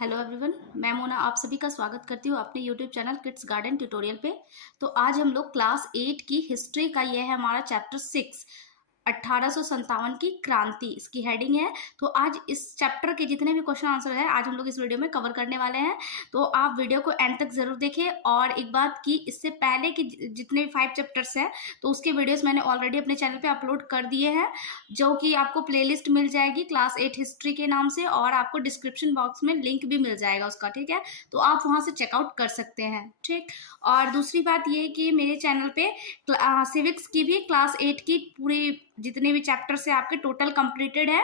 Hello everyone, मैं मोना आप सभी का स्वागत करती हूँ अपने YouTube channel kids garden tutorial पे। तो आज हम लोग क्लास 8 की हिस्ट्री का ये है हमारा चैप्टर 6 1857 की क्रांति, इसकी हेडिंग है। तो आज इस चैप्टर के जितने भी क्वेश्चन आंसर है आज हम लोग इस वीडियो में कवर करने वाले हैं। तो आप वीडियो को एंड तक जरूर देखें। और एक बात की, इससे पहले की जितने भी 5 चैप्टर्स हैं तो उसके वीडियोस मैंने ऑलरेडी अपने चैनल पे अपलोड कर दिए हैं, जो कि आपको प्लेलिस्ट मिल जाएगी क्लास 8 हिस्ट्री के नाम से, और आपको डिस्क्रिप्शन बॉक्स में लिंक भी मिल जाएगा उसका, ठीक है। तो आप वहां से चेकआउट कर सकते हैं, ठीक। और दूसरी बात ये कि मेरे चैनल पे सिविक्स की भी क्लास 8 की पूरी जितने भी चैप्टर्स है आपके टोटल कंप्लीटेड है,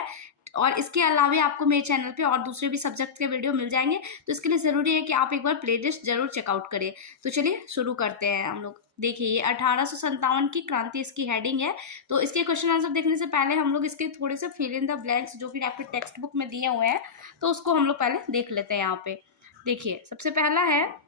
और इसके अलावा आपको मेरे चैनल पे और दूसरे भी सब्जेक्ट के वीडियो मिल जाएंगे। तो इसके लिए ज़रूरी है कि आप एक बार प्लेलिस्ट जरूर चेकआउट करें। तो चलिए शुरू करते हैं हम लोग। देखिए, ये 1857 की क्रांति इसकी हेडिंग है। तो इसके क्वेश्चन आंसर देखने से पहले हम लोग इसके थोड़े से फिल इन द ब्लैंक्स जो कि आपके टेक्स्ट बुक में दिए हुए हैं, तो उसको हम लोग पहले देख लेते हैं। यहाँ पे देखिए, सबसे पहला है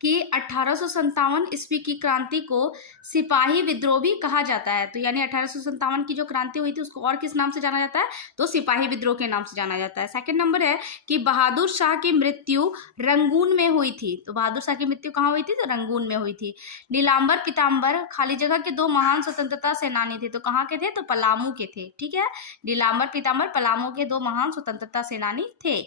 कि 1857 ईस्वी की क्रांति को सिपाही विद्रोह भी कहा जाता है। तो यानी 1857 की जो क्रांति हुई थी उसको और किस नाम से जाना जाता है, तो सिपाही विद्रोह के नाम से जाना जाता है। सेकंड नंबर है कि बहादुर शाह की मृत्यु रंगून में हुई थी। तो बहादुर शाह की मृत्यु कहाँ हुई थी, तो रंगून में हुई थी। नीलांबर पीताम्बर खाली जगह के 2 महान स्वतंत्रता सेनानी थे। तो कहाँ के थे, तो पलामू के थे, ठीक है। नीलांबर पीताम्बर पलामू के 2 महान स्वतंत्रता सेनानी थे।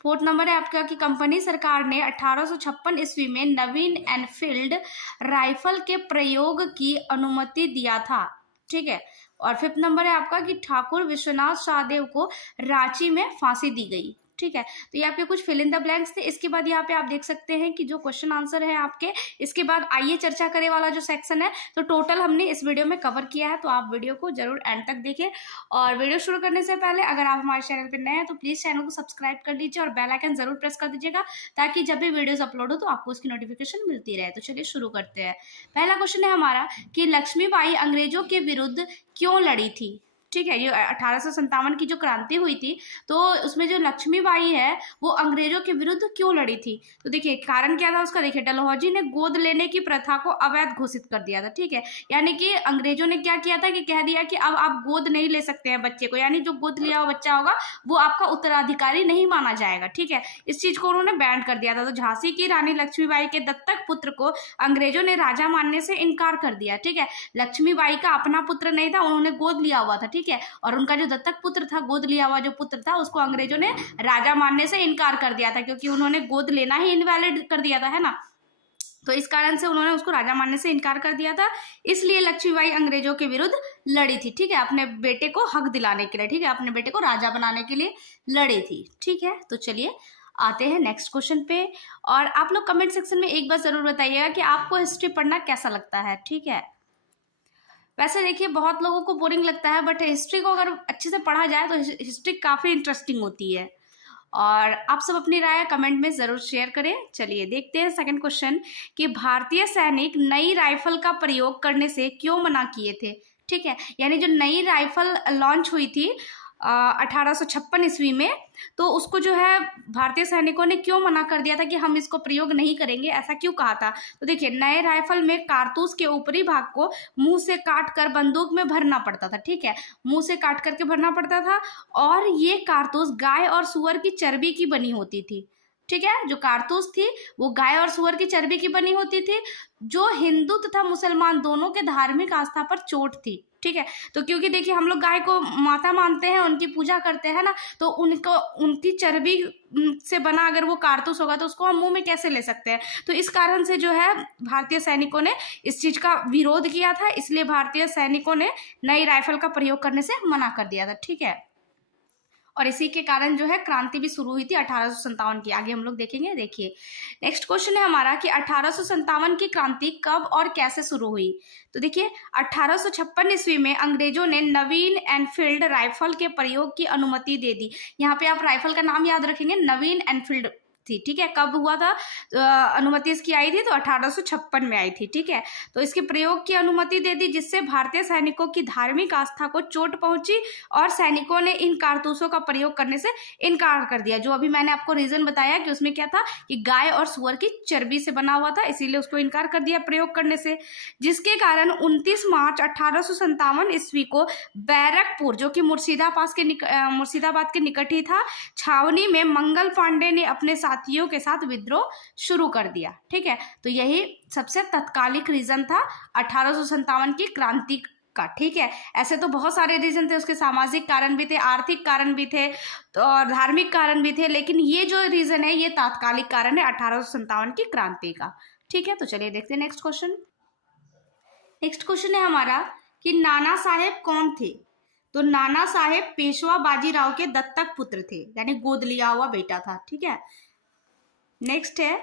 फोर्थ नंबर है आपका कि कंपनी सरकार ने 1856 ईस्वी में नवीन एनफील्ड राइफल के प्रयोग की अनुमति दिया था, ठीक है। और फिफ्थ नंबर है आपका कि ठाकुर विश्वनाथ शाहदेव को रांची में फांसी दी गई, ठीक है। तो ये आपके कुछ फिल इन द ब्लैंक्स थे। इसके बाद यहाँ पे आप देख सकते हैं कि जो क्वेश्चन आंसर है आपके, इसके बाद आइए चर्चा करें वाला जो सेक्शन है, तो टोटल हमने इस वीडियो में कवर किया है। तो आप वीडियो को जरूर एंड तक देखें। और वीडियो शुरू करने से पहले अगर आप हमारे चैनल पर नए हैं तो प्लीज चैनल को सब्सक्राइब कर लीजिए और बेल आइकन जरूर प्रेस कर दीजिएगा, ताकि जब भी वीडियोस अपलोड हो तो आपको उसकी नोटिफिकेशन मिलती रहे। तो चलिए शुरू करते हैं। पहला क्वेश्चन है हमारा कि लक्ष्मीबाई अंग्रेजों के विरुद्ध क्यों लड़ी थी, ठीक है। ये 1857 की जो क्रांति हुई थी तो उसमें जो लक्ष्मीबाई है वो अंग्रेजों के विरुद्ध क्यों लड़ी थी। तो देखिए कारण क्या था उसका। देखिए, डलहौजी ने गोद लेने की प्रथा को अवैध घोषित कर दिया था, ठीक है। यानी कि अंग्रेजों ने क्या किया था कि कह दिया कि अब आप गोद नहीं ले सकते हैं बच्चे को, यानी जो गोद लिया हुआ बच्चा होगा वो आपका उत्तराधिकारी नहीं माना जाएगा, ठीक है। इस चीज को उन्होंने बैन कर दिया था। तो झांसी की रानी लक्ष्मीबाई के दत्तक पुत्र को अंग्रेजों ने राजा मानने से इनकार कर दिया, ठीक है। लक्ष्मीबाई का अपना पुत्र नहीं था, उन्होंने गोद लिया हुआ था, ठीक है। और उनका जो दत्तक पुत्र था, गोद लिया हुआ जो पुत्र था, उसको अंग्रेजों ने राजा मानने से इनकार कर दिया था, क्योंकि उन्होंने गोद लेना ही इनवैलिड कर दिया था, है ना। तो इस कारण से उन्होंने उसको राजा मानने से इनकार कर दिया था। इसलिए लक्ष्मीबाई अंग्रेजों के विरुद्ध लड़ी थी, ठीक है, अपने बेटे को हक दिलाने के लिए, ठीक है, अपने बेटे को राजा बनाने के लिए लड़ी थी, ठीक है। तो चलिए आते हैं नेक्स्ट क्वेश्चन पे। और आप लोग कमेंट सेक्शन में एक बार जरूर बताइएगा कि आपको हिस्ट्री पढ़ना कैसा लगता है, ठीक है। वैसे देखिए, बहुत लोगों को बोरिंग लगता है, बट हिस्ट्री को अगर अच्छे से पढ़ा जाए तो हिस्ट्री काफ़ी इंटरेस्टिंग होती है। और आप सब अपनी राय कमेंट में ज़रूर शेयर करें। चलिए देखते हैं सेकंड क्वेश्चन कि भारतीय सैनिक नई राइफल का प्रयोग करने से क्यों मना किए थे, ठीक है। यानी जो नई राइफल लॉन्च हुई थी 1856 ईस्वी में, तो उसको जो है भारतीय सैनिकों ने क्यों मना कर दिया था कि हम इसको प्रयोग नहीं करेंगे, ऐसा क्यों कहा था। तो देखिए, नए राइफल में कारतूस के ऊपरी भाग को मुंह से काट कर बंदूक में भरना पड़ता था, ठीक है, मुंह से काट करके भरना पड़ता था। और ये कारतूस गाय और सुअर की चर्बी की बनी होती थी, ठीक है। जो कारतूस थी वो गाय और सुअर की चर्बी की बनी होती थी, जो हिंदू तथा मुसलमान दोनों के धार्मिक आस्था पर चोट थी, ठीक है। तो क्योंकि देखिए हम लोग गाय को माता मानते हैं, उनकी पूजा करते हैं ना, तो उनको उनकी चर्बी से बना अगर वो कारतूस होगा तो उसको हम मुंह में कैसे ले सकते हैं। तो इस कारण से जो है भारतीय सैनिकों ने इस चीज का विरोध किया था, इसलिए भारतीय सैनिकों ने नई राइफल का प्रयोग करने से मना कर दिया था, ठीक है। और इसी के कारण जो है क्रांति भी शुरू हुई थी 1857 की। आगे हम लोग देखेंगे। देखिए नेक्स्ट क्वेश्चन है हमारा कि 1857 की क्रांति कब और कैसे शुरू हुई। तो देखिए 1856 ईस्वी में अंग्रेजों ने नवीन एनफील्ड राइफल के प्रयोग की अनुमति दे दी। यहाँ पे आप राइफल का नाम याद रखेंगे, नवीन एनफील्ड, थी, ठीक है। कब हुआ था अनुमति इसकी आई थी? तो 1856 में आई थी, ठीक है। तो इसके प्रयोग की अनुमति दे दी, जिससे भारतीय सैनिकों की धार्मिक आस्था को चोट पहुंची और सैनिकों ने इन कारतूसों का प्रयोग करने से इनकार कर दिया। जो अभी मैंने आपको रीजन बताया कि उसमें क्या था कि गाय और सुअर की चर्बी से बना हुआ था, इसीलिए उसको इनकार कर दिया प्रयोग करने से, जिसके कारण 29 मार्च 1857 ईस्वी को बैरकपुर, जो कि मुर्शिदाबाद के निकट ही था, छावनी में मंगल पांडे ने अपने साथियों के साथ विद्रोह शुरू कर दिया, ठीक है। तो यही सबसे तत्कालिक रीजन था 1857 की क्रांति का, ठीक है। ऐसे तो बहुत सारे रीजन थे, उसके सामाजिक कारण भी थे, आर्थिक कारण भी थे, तो और धार्मिक कारण भी थे, लेकिन ये जो रीजन है ये तात्कालिक कारण है 1857 की क्रांति का, ठीक है। तो चलिए देखते हैं नेक्स्ट क्वेश्चन। नेक्स्ट क्वेश्चन है हमारा कि नाना साहेब कौन थे? तो नाना साहेब पेशवा बाजीराव के दत्तक पुत्र थे, यानी गोद लिया हुआ बेटा था, ठीक है। नेक्स्ट है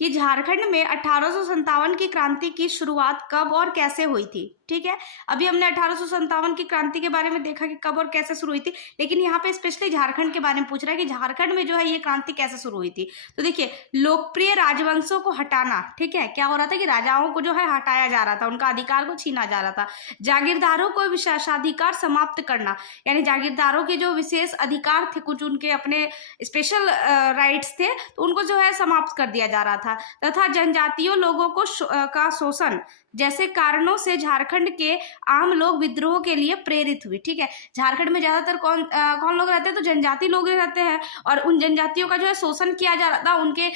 कि झारखंड में 1857 की क्रांति की शुरुआत कब और कैसे हुई थी, ठीक है। अभी हमने 1857 की क्रांति के बारे में देखा कि कब और कैसे शुरू हुई थी, लेकिन यहाँ पे स्पेशली झारखंड के बारे में पूछ रहा है कि झारखंड में जो है ये क्रांति कैसे शुरू हुई थी। तो देखिए, लोकप्रिय राजवंशों को हटाना, ठीक है। क्या हो रहा था कि राजाओं को जो है हटाया जा रहा था, उनका अधिकार को छीना जा रहा था। जागीरदारों को विशेषाधिकार समाप्त करना, यानी जागीरदारों के जो विशेष अधिकार थे, कुछ उनके अपने स्पेशल राइट्स थे, तो उनको जो है समाप्त कर दिया जा रहा था। तथा जनजातीय लोगों को का शोषण जैसे कारणों से झारखंड के आम लोग विद्रोह के लिए प्रेरित हुए, ठीक है। झारखंड में ज्यादातर कौन लोग रहते हैं? तो जनजाति लोग रहते हैं, और उन जनजातियों का जो है शोषण किया जा रहा था, उनके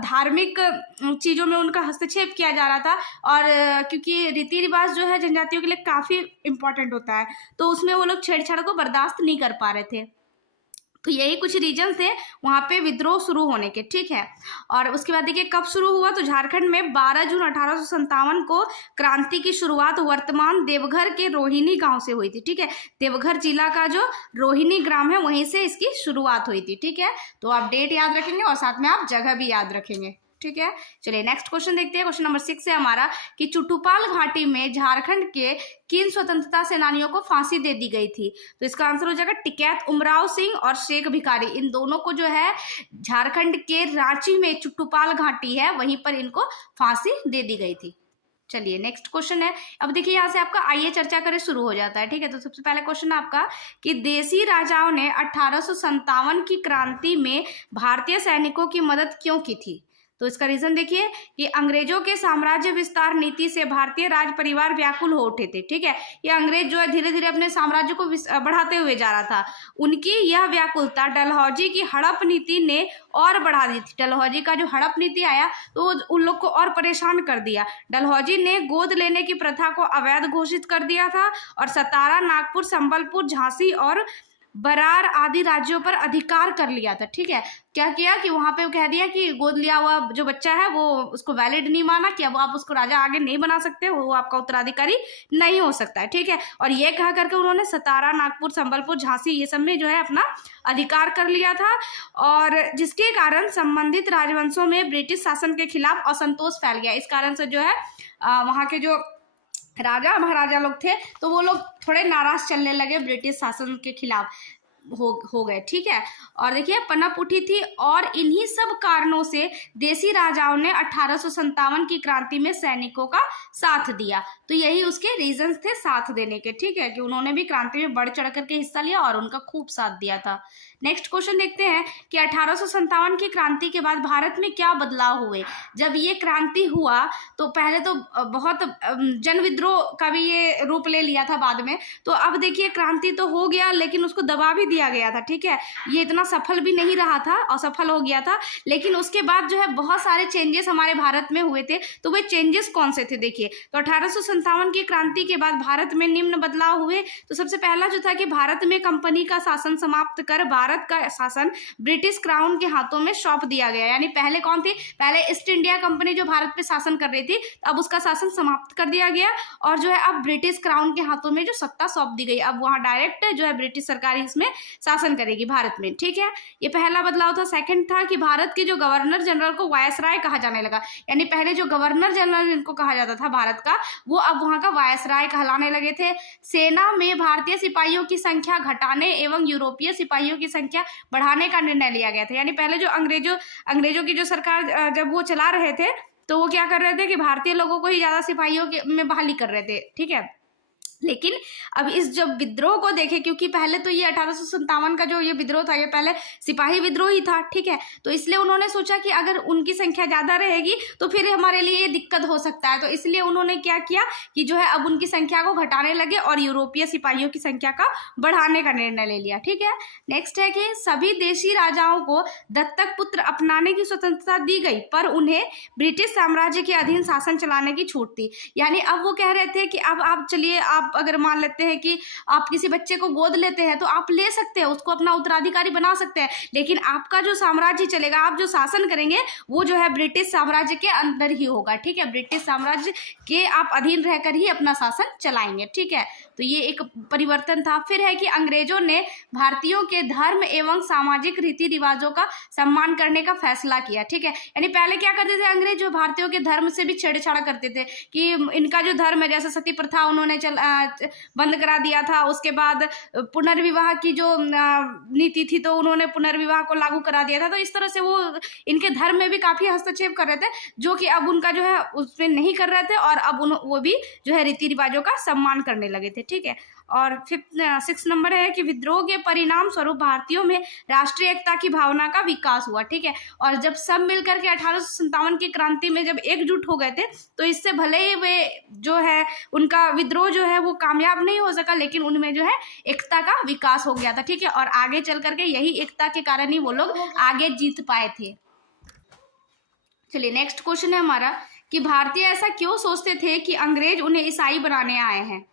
धार्मिक चीजों में उनका हस्तक्षेप किया जा रहा था, और क्योंकि रीति रिवाज जो है जनजातियों के लिए काफी इंपॉर्टेंट होता है, तो उसमें वो लोग छेड़छाड़ को बर्दाश्त नहीं कर पा रहे थे। तो यही कुछ रीजन थे वहां पे विद्रोह शुरू होने के, ठीक है। और उसके बाद देखिए कब शुरू हुआ, तो झारखंड में 12 जून 1857 को क्रांति की शुरुआत वर्तमान देवघर के रोहिणी गांव से हुई थी, ठीक है। देवघर जिला का जो रोहिणी ग्राम है वहीं से इसकी शुरुआत हुई थी, ठीक है। तो आप डेट याद रखेंगे और साथ में आप जगह भी याद रखेंगे, ठीक है। चलिए नेक्स्ट क्वेश्चन देखते हैं। क्वेश्चन नंबर 6 है हमारा कि चुटुपाल घाटी में झारखंड के किन स्वतंत्रता सेनानियों को फांसी दे दी गई थी? तो इसका आंसर हो जाएगा टिकैत उमराव सिंह और शेख भिखारी। इन दोनों को जो है झारखंड के रांची में चुटुपाल घाटी है, वहीं पर इनको फांसी दे दी गई थी। चलिए नेक्स्ट क्वेश्चन है। अब देखिए यहाँ से आपका आइए चर्चा करें शुरू हो जाता है, ठीक है। तो सबसे पहले क्वेश्चन है आपका कि देसी राजाओं ने 1857 की क्रांति में भारतीय सैनिकों की मदद क्यों की थी? तो इसका रीजन देखिए कि अंग्रेजों के साम्राज्य विस्तार नीति से भारतीय राज परिवार व्याकुल हो उठे थे, ठीक है। ये अंग्रेज जो है धीरे धीरे अपने साम्राज्य को बढ़ाते हुए जा रहा था। उनकी यह व्याकुलता डलहौजी की हड़प नीति ने और बढ़ा दी थी। डलहौजी का जो हड़प नीति आया तो उन लोग को और परेशान कर दिया। डलहौजी ने गोद लेने की प्रथा को अवैध घोषित कर दिया था और सतारा, नागपुर, संबलपुर, झांसी और बरार आदि राज्यों पर अधिकार कर लिया था, ठीक है। क्या किया कि वहां पे कह दिया कि गोद लिया हुआ जो बच्चा है वो उसको वैलिड नहीं माना कि अब आप उसको राजा आगे नहीं बना सकते, वो आपका उत्तराधिकारी नहीं हो सकता है, ठीक है। और ये कहा करके उन्होंने सतारा, नागपुर, संबलपुर, झांसी ये सब में जो है अपना अधिकार कर लिया था, और जिसके कारण संबंधित राजवंशों में ब्रिटिश शासन के खिलाफ असंतोष फैल गया। इस कारण से जो है वहां के जो राजा महाराजा लोग थे तो वो लोग थोड़े नाराज चलने लगे, ब्रिटिश शासन के खिलाफ हो गए, ठीक है। और देखिए पनप उठी थी, और इन्हीं सब कारणों से देसी राजाओं ने 1857 की क्रांति में सैनिकों का साथ दिया। तो यही उसके रीजंस थे साथ देने के, ठीक है, कि उन्होंने भी क्रांति में बढ़ चढ़ करके हिस्सा लिया और उनका खूब साथ दिया था। नेक्स्ट क्वेश्चन देखते हैं कि 1857 की क्रांति के बाद भारत में क्या बदलाव हुए। जब ये क्रांति हुआ तो पहले तो बहुत जन विद्रोह का भी ये रूप ले लिया था बाद में। तो अब देखिए क्रांति तो हो गया लेकिन उसको दबा भी दिया गया था, ठीक है। ये इतना सफल भी नहीं रहा था, असफल हो गया था। लेकिन उसके बाद जो है बहुत सारे चेंजेस हमारे भारत में हुए थे। तो वे चेंजेस कौन से थे देखिए। तो 1857 की क्रांति के बाद भारत में निम्न बदलाव हुए। तो सबसे पहला जो था कि भारत में कंपनी का शासन समाप्त कर भारत का शासन ब्रिटिश क्राउन के हाथों में सौंप दिया गया। यानी पहले कौन थी, पहले ईस्ट इंडिया कंपनी जो भारत पे शासन कर रही थी, अब उसका शासन समाप्त कर दिया गया और जो है अब ब्रिटिश क्राउन के हाथों में जो सत्ता सौंप दी गई। अब वहां डायरेक्ट जो है ब्रिटिश सरकार इसमें शासन करेगी भारत में, ठीक है। ये पहला बदलाव था। सेकंड था कि भारत के जो गवर्नर जनरल को वायसराय कहा जाने लगा। यानी पहले जो गवर्नर जनरल इनको कहा जाता था भारत का, वो अब वहां का वायसराय कहलाने लगे थे। सेना में भारतीय सिपाहियों की संख्या घटाने एवं यूरोपीय सिपाहियों की संख्या बढ़ाने का निर्णय लिया गया था। यानी पहले जो अंग्रेजों की जो सरकार जब वो चला रहे थे तो वो क्या कर रहे थे कि भारतीय लोगों को ही ज्यादा सिपाहियों में बहाली कर रहे थे, ठीक है। लेकिन अब इस जब विद्रोह को देखे, क्योंकि पहले तो ये 1857 का जो ये विद्रोह था ये पहले सिपाही विद्रोह ही था, ठीक है। तो इसलिए उन्होंने सोचा कि अगर उनकी संख्या ज्यादा रहेगी तो फिर हमारे लिए ये दिक्कत हो सकता है। तो इसलिए उन्होंने क्या किया कि जो है अब उनकी संख्या को घटाने लगे और यूरोपीय सिपाहियों की संख्या का बढ़ाने का निर्णय ले लिया, ठीक है। नेक्स्ट है कि सभी देशी राजाओं को दत्तक पुत्र अपनाने की स्वतंत्रता दी गई, पर उन्हें ब्रिटिश साम्राज्य के अधीन शासन चलाने की छूट थी। यानी अब वो कह रहे थे कि अब आप चलिए, आप अगर मान लेते हैं कि आप किसी बच्चे को गोद लेते हैं तो आप ले सकते हैं, उसको अपना उत्तराधिकारी बना सकते हैं, लेकिन आपका जो साम्राज्य चलेगा, आप जो शासन करेंगे वो जो है ब्रिटिश साम्राज्य के अंदर ही होगा, ठीक है। ब्रिटिश साम्राज्य के आप अधीन रहकर ही अपना शासन चलाएंगे, ठीक है। तो ये एक परिवर्तन था। फिर है कि अंग्रेजों ने भारतीयों के धर्म एवं सामाजिक रीति रिवाजों का सम्मान करने का फैसला किया, ठीक है। यानी पहले क्या करते थे अंग्रेज, जो भारतीयों के धर्म से भी छेड़छाड़ करते थे कि इनका जो धर्म है, जैसे सती प्रथा उन्होंने बंद करा दिया था। उसके बाद पुनर्विवाह की जो नीति थी तो उन्होंने पुनर्विवाह को लागू करा दिया था। तो इस तरह से वो इनके धर्म में भी काफी हस्तक्षेप कर रहे थे, जो कि अब उनका जो है उसमें नहीं कर रहे थे, और अब वो भी जो है रीति रिवाजों का सम्मान करने लगे थे, ठीक है। और 6 नंबर है कि विद्रोह के परिणाम स्वरूप भारतीयों में राष्ट्रीय एकता की भावना का विकास हुआ, ठीक है। और जब सब मिलकर के 1857 की क्रांति में जब एकजुट हो गए थे तो इससे भले ही वे जो है उनका विद्रोह जो है वो कामयाब नहीं हो सका, लेकिन उनमें जो है एकता का विकास हो गया था, ठीक है। और आगे चल करके यही एकता के कारण ही वो लोग आगे जीत पाए थे। चलिए नेक्स्ट क्वेश्चन है हमारा कि भारतीय ऐसा क्यों सोचते थे कि अंग्रेज उन्हें ईसाई बनाने आए हैं,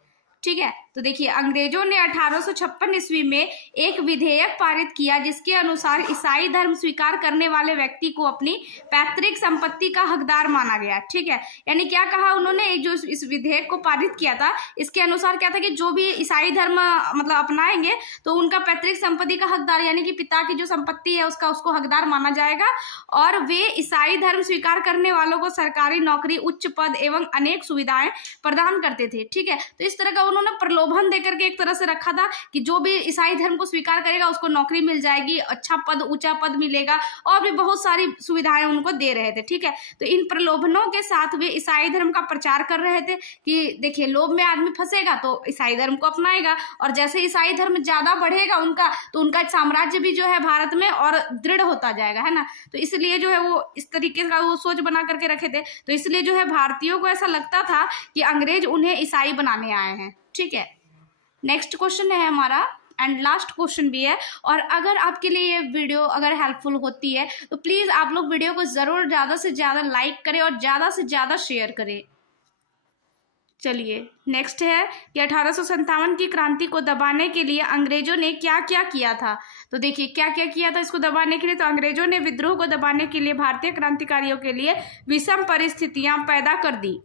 ठीक है। तो देखिए, अंग्रेजों ने 1856 ईस्वी में एक विधेयक पारित किया जिसके अनुसार ईसाई धर्म स्वीकार करने वाले व्यक्ति को अपनी पैतृक संपत्ति का हकदार माना गया, ठीक है। यानी क्या कहा उन्होंने, एक जो इस विधेयक को पारित किया था इसके अनुसार क्या था कि जो भी ईसाई धर्म मतलब अपनाएंगे तो उनका पैतृक संपत्ति का हकदार, यानी कि पिता की जो संपत्ति है उसको हकदार माना जाएगा, और वे ईसाई धर्म स्वीकार करने वालों को सरकारी नौकरी, उच्च पद एवं अनेक सुविधाएं प्रदान करते थे, ठीक है। तो इस तरह का उन्होंने प्रलोभन देकर के एक तरह से रखा था कि जो भी ईसाई धर्म को स्वीकार करेगा उसको नौकरी मिल जाएगी, अच्छा पद, ऊंचा पद मिलेगा, और भी बहुत सारी सुविधाएं उनको दे रहे थे, ठीक है। तो इन प्रलोभनों के साथ वे ईसाई धर्म का प्रचार कर रहे थे कि देखिए, लोभ में आदमी फंसेगा तो ईसाई धर्म को अपनाएगा, और जैसे ईसाई धर्म ज्यादा बढ़ेगा उनका, तो उनका साम्राज्य भी जो है भारत में और दृढ़ होता जाएगा, है ना। तो इसलिए जो है वो इस तरीके का वो सोच बना करके रखे थे। तो इसलिए जो है भारतीयों को ऐसा लगता था कि अंग्रेज उन्हें ईसाई बनाने आए हैं, ठीक है। नेक्स्ट क्वेश्चन है हमारा एंड लास्ट क्वेश्चन भी है, और अगर आपके लिए ये वीडियो अगर हेल्पफुल होती है तो प्लीज आप लोग वीडियो को जरूर ज्यादा से ज्यादा लाइक करें और ज्यादा से ज्यादा शेयर करें। चलिए नेक्स्ट है कि 1857 की क्रांति को दबाने के लिए अंग्रेजों ने क्या क्या किया था। तो देखिए क्या क्या किया था इसको दबाने के लिए। तो अंग्रेजों ने विद्रोह को दबाने के लिए भारतीय क्रांतिकारियों के लिए विषम परिस्थितियां पैदा कर दी।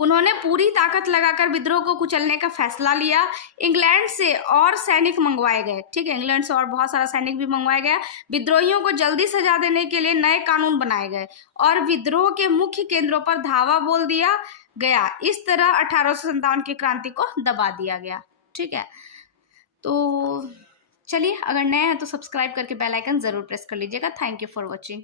उन्होंने पूरी ताकत लगाकर विद्रोह को कुचलने का फैसला लिया। इंग्लैंड से और सैनिक मंगवाए गए, ठीक है, इंग्लैंड से और बहुत सारा सैनिक भी मंगवाया गया। विद्रोहियों को जल्दी सजा देने के लिए नए कानून बनाए गए और विद्रोह के मुख्य केंद्रों पर धावा बोल दिया गया। इस तरह 1857 की क्रांति को दबा दिया गया, ठीक है। तो चलिए, अगर नए हैं तो सब्सक्राइब करके बेल आइकन जरूर प्रेस कर लीजिएगा। Thank you for watching.